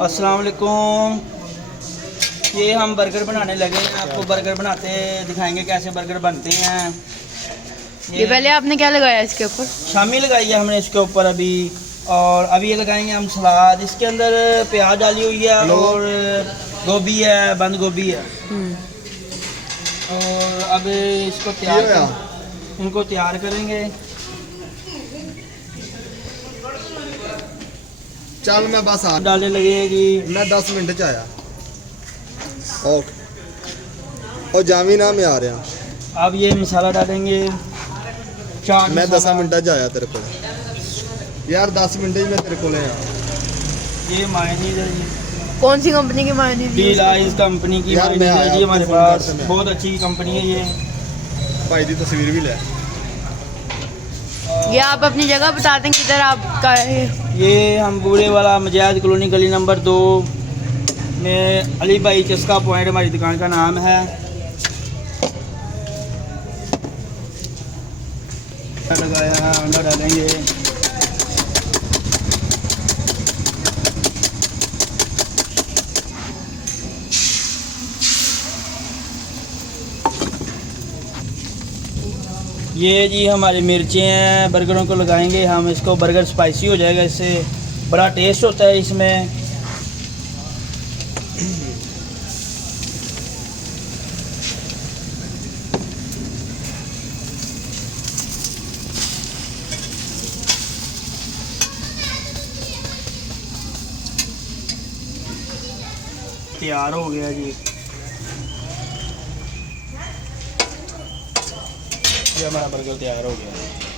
अस्सलाम वालेकुम। ये हम बर्गर बनाने लगे हैं, आपको बर्गर बनाते दिखाएंगे कैसे बर्गर बनते हैं। ये पहले आपने क्या लगाया इसके ऊपर? शामी लगाई है हमने इसके ऊपर अभी, और अभी ये लगाएंगे हम सलाद। इसके अंदर प्याज डाली हुई है और गोभी है, बंद गोभी है। और अब इसको इनको तैयार करेंगे। चल मैं बस आ डालने लगेगी, मैं 10 मिनट च आया। ओके और जामी ना मैं आ रहा। अब ये मसाला डालेंगे, चाट मैं 10 मसाला। मिनट च आया तेरे को यार, 10 मिनट ही मैं तेरे को ले आया। ये मायनीज है जी, कौन सी कंपनी की मायोनीज? डीलाइज कंपनी की यार मायनीज मैं है आया जी हमारे अपने पास। फोन पे। बहुत अच्छी कंपनी है ये। भाई की तस्वीर भी ले। ये आप अपनी जगह बता दें किधर आपका है? ये हम बूढ़े वाला मजाद कॉलोनी गली नंबर 2 में अली भाई चस्का पॉइंट हमारी दुकान का नाम है। लगाया, अंडा डालेंगे। ये जी हमारी मिर्चें हैं, बर्गरों को लगाएंगे हम। इसको बर्गर स्पाइसी हो जाएगा, इससे बड़ा टेस्ट होता है इसमें। तैयार हो गया जी, ये हमारा बर्गर तैयार हो गया।